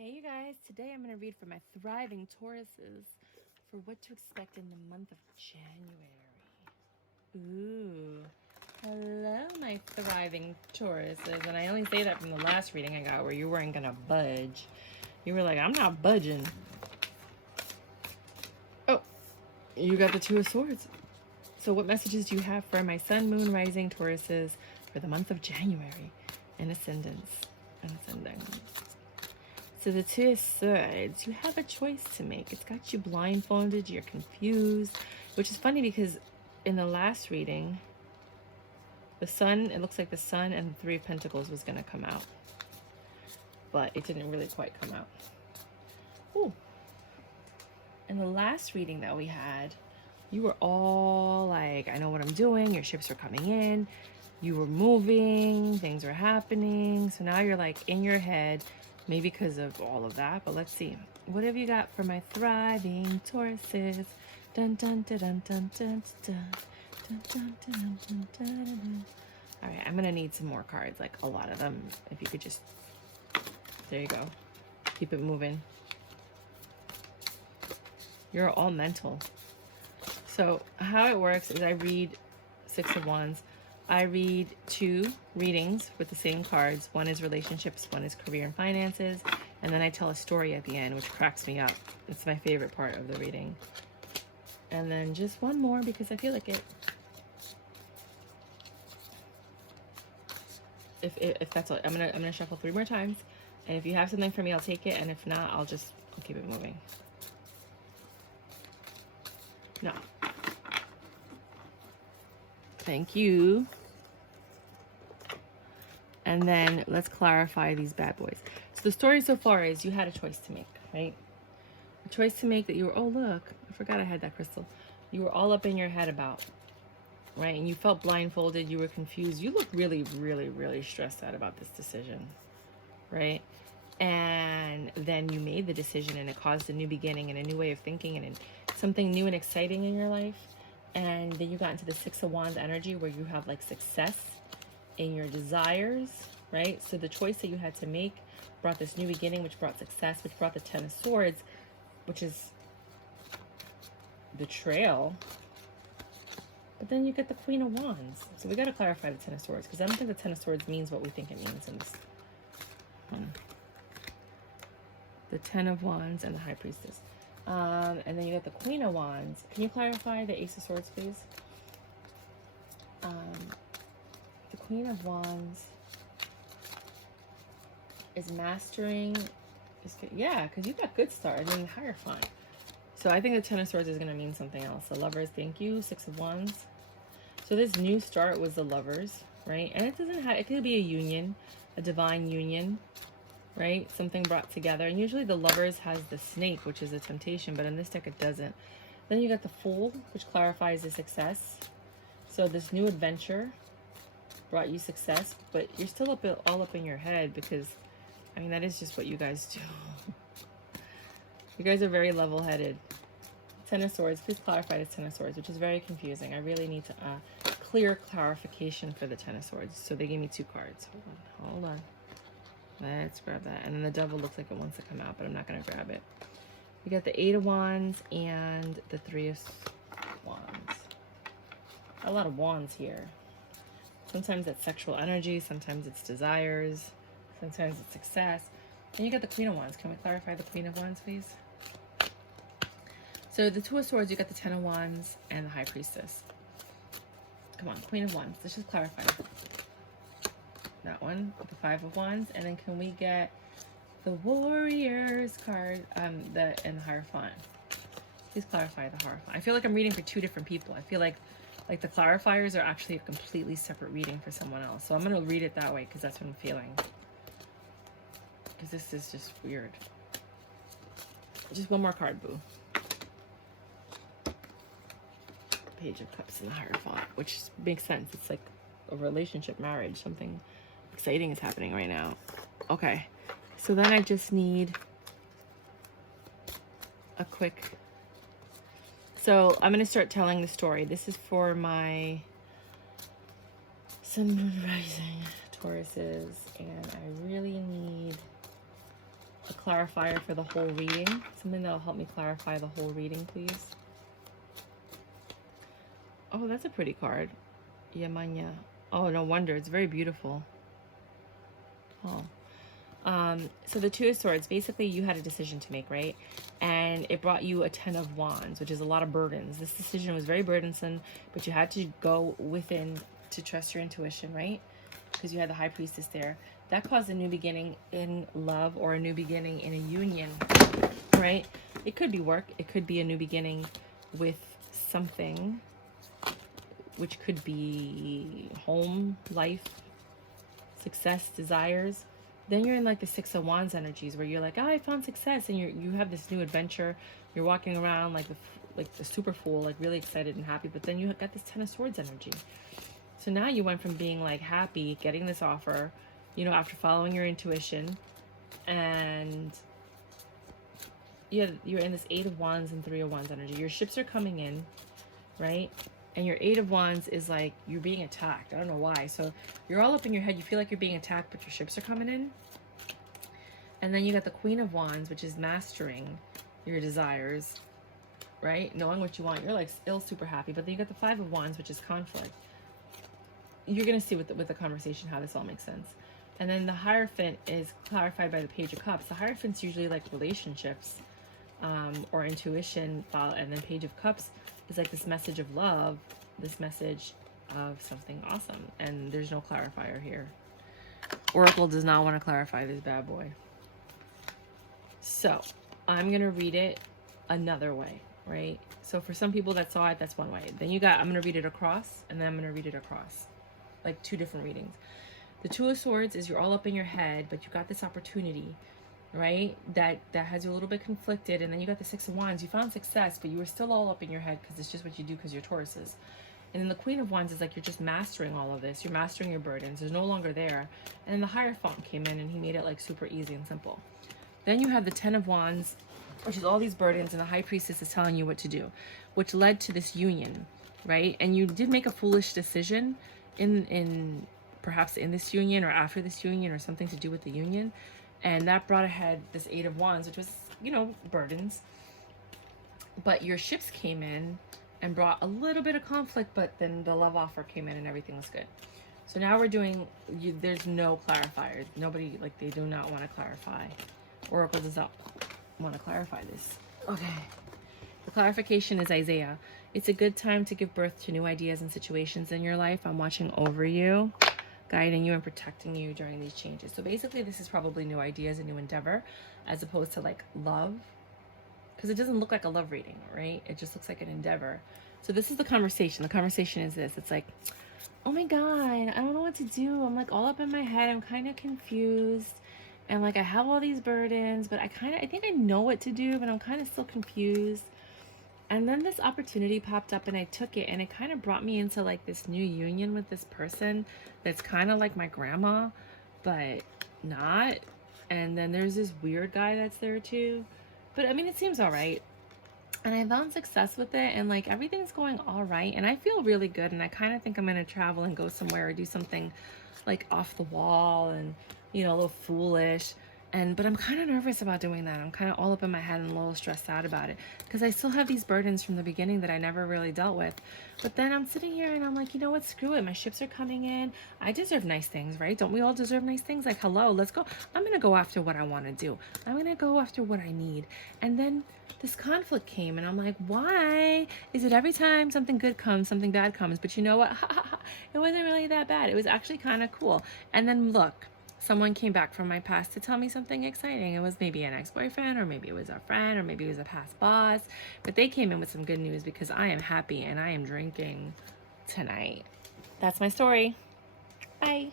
Hey you guys, today I'm going to read for my thriving Tauruses for what to expect in the month of January. Ooh, hello my thriving Tauruses. And I only say that from the last reading I got where you weren't going to budge. You were like, I'm not budging. Oh, you got the Two of Swords. So what messages do you have for my Sun, Moon, Rising Tauruses for the month of January and Ascendants and Ascending? So the Two of Swords, you have a choice to make. It's got you blindfolded, you're confused, which is funny because in the last reading, the Sun, it looks like the Sun and the Three of Pentacles was going to come out. But it didn't really quite come out. Ooh. In the last reading that we had, you were all like, I know what I'm doing. Your ships were coming in. You were moving. Things were happening. So now you're like in your head, maybe because of all of that. But let's see. What have you got for my thriving Tauruses? Dun dun dun dun dun dun dun dun dun dun dun dun dun. All right, I'm gonna need some more cards, like a lot of them. If you could just, there you go. Keep it moving. You're all mental. So how it works is I read Six of Wands. I read 2 readings with the same cards. One is relationships, one is career and finances. And then I tell a story at the end, which cracks me up. It's my favorite part of the reading. And then just one more because I feel like it. If that's all, I'm gonna shuffle 3 more times. And if you have something for me, I'll take it. And if not, I'll keep it moving. No. Thank you. And then let's clarify these bad boys. So the story so far is you had a choice to make, right? A choice to make that you were, oh look, I forgot I had that crystal. You were all up in your head about, right? And you felt blindfolded, you were confused. You look really, really, really stressed out about this decision, right? And then you made the decision and it caused a new beginning and a new way of thinking and something new and exciting in your life. And then you got into the Six of Wands energy where you have like success in your desires, right? So the choice that you had to make brought this new beginning, which brought success, which brought the Ten of Swords, which is betrayal. But then you get the Queen of Wands. So we got to clarify the Ten of Swords because I don't think the Ten of Swords means what we think it means in this. The Ten of Wands and the High Priestess. And then you got the Queen of Wands. Can you clarify the Ace of Swords, please? The Queen of Wands is mastering. Yeah, because you got good start and then the Hierophant. So I think the Ten of Swords is going to mean something else. The Lovers, thank you. Six of Wands. So this new start was the Lovers, right? And it doesn't have, it could be a union, a divine union, right? Something brought together. And usually the Lovers has the Snake, which is a temptation, but in this deck it doesn't. Then you got the Fool, which clarifies the success. So this new adventure brought you success, but you're still all up in your head because, I mean, that is just what you guys do. You guys are very level-headed. Ten of Swords, please clarify the Ten of Swords, which is very confusing. I really need to clear clarification for the Ten of Swords. So they gave me 2 cards. Hold on. Let's grab that. And then the Devil looks like it wants to come out, but I'm not going to grab it. We got the 8 of Wands and the 3 of Wands. A lot of wands here. Sometimes it's sexual energy, sometimes it's desires, sometimes it's success. And you got the Queen of Wands. Can we clarify the Queen of Wands, please? So the Two of Swords, you got the 10 of Wands and the High Priestess. Come on, Queen of Wands. Let's just clarify. That one with the 5 of Wands. And then can we get the Warriors card and the Hierophant? Please clarify the Hierophant. I feel like I'm reading for 2 different people. I feel like the clarifiers are actually a completely separate reading for someone else. So I'm going to read it that way because that's what I'm feeling. Because this is just weird. Just one more card, boo. Page of Cups and the Hierophant, which makes sense. It's like a relationship, marriage. Something exciting is happening right now. Okay. So then I just need a quick... So I'm going to start telling the story. This is for my Sun, Moon, Rising Tauruses, and I really need a clarifier for the whole reading. Something that'll help me clarify the whole reading, please. Oh, that's a pretty card. Yamanya. Oh, no wonder. It's very beautiful. Oh. So the Two of Swords, basically you had a decision to make, right? And it brought you a 10 of Wands, which is a lot of burdens. This decision was very burdensome, but you had to go within to trust your intuition, right? Because you had the High Priestess there. That caused a new beginning in love, or a new beginning in a union, right? It could be work. It could be a new beginning with something, which could be home, life, success, desires. Then you're in like the Six of Wands energies, where you're like, oh, I found success, and you have this new adventure. You're walking around like the super fool, like really excited and happy. But then you got this Ten of Swords energy. So now you went from being like happy, getting this offer, you know, after following your intuition, and you're in this Eight of Wands and Three of Wands energy. Your ships are coming in, right? And your Eight of Wands is like you're being attacked. I don't know why. So you're all up in your head. You feel like you're being attacked, but your ships are coming in. And then you got the Queen of Wands, which is mastering your desires, right? Knowing what you want. You're like still super happy. But then you got the Five of Wands, which is conflict. You're going to see with the conversation how this all makes sense. And then the Hierophant is clarified by the Page of Cups. The Hierophant's usually like relationships or intuition. And then Page of Cups is like this message of love, this message of something awesome. And there's no clarifier here. Oracle does not want to clarify this bad boy. So I'm going to read it another way, right? So for some people that saw it, that's one way. Then you got, I'm going to read it across, and then I'm going to read it across. Like two different readings. The Two of Swords is you're all up in your head, but you got this opportunity, right? That has you a little bit conflicted. And then you got the Six of Wands. You found success, but you were still all up in your head because it's just what you do because you're Tauruses. And then the Queen of Wands is like you're just mastering all of this. You're mastering your burdens. There's no longer there. And then the Hierophant came in and he made it like super easy and simple. Then you have the Ten of Wands, which is all these burdens, and the High Priestess is telling you what to do, which led to this union, right? And you did make a foolish decision in perhaps in this union or after this union or something to do with the union. And that brought ahead this Eight of Wands, which was, you know, burdens. But your ships came in and brought a little bit of conflict, but then the love offer came in and everything was good. So now we're doing, there's no clarifiers. Nobody, like, they do not want to clarify. Oracle does not want to clarify this. Okay. The clarification is Isaiah. It's a good time to give birth to new ideas and situations in your life. I'm watching over you, guiding you and protecting you during these changes. So basically this is probably new ideas, a new endeavor, as opposed to like love. Because it doesn't look like a love reading, right? It just looks like an endeavor. So this is the conversation. The conversation is this. It's like, oh my God, I don't know what to do. I'm like all up in my head. I'm kind of confused. And like I have all these burdens, but I think I know what to do, but I'm kind of still confused. And then this opportunity popped up and I took it, and it kind of brought me into like this new union with this person that's kind of like my grandma, but not. And then there's this weird guy that's there too. But I mean, it seems all right. And I found success with it, and like everything's going all right. And I feel really good. And I kind of think I'm going to travel and go somewhere or do something like off the wall and, you know, a little foolish. But I'm kind of nervous about doing that. I'm kind of all up in my head and a little stressed out about it because I still have these burdens from the beginning that I never really dealt with. But then I'm sitting here and I'm like, you know what? Screw it. My ships are coming in. I deserve nice things, right? Don't we all deserve nice things? Like, hello, let's go. I'm going to go after what I want to do. I'm going to go after what I need. And then this conflict came and I'm like, why is it every time something good comes, something bad comes? But you know what? It wasn't really that bad. It was actually kind of cool. And then look. Someone came back from my past to tell me something exciting. It was maybe an ex-boyfriend, or maybe it was a friend, or maybe it was a past boss. But they came in with some good news because I am happy and I am drinking tonight. That's my story. Bye.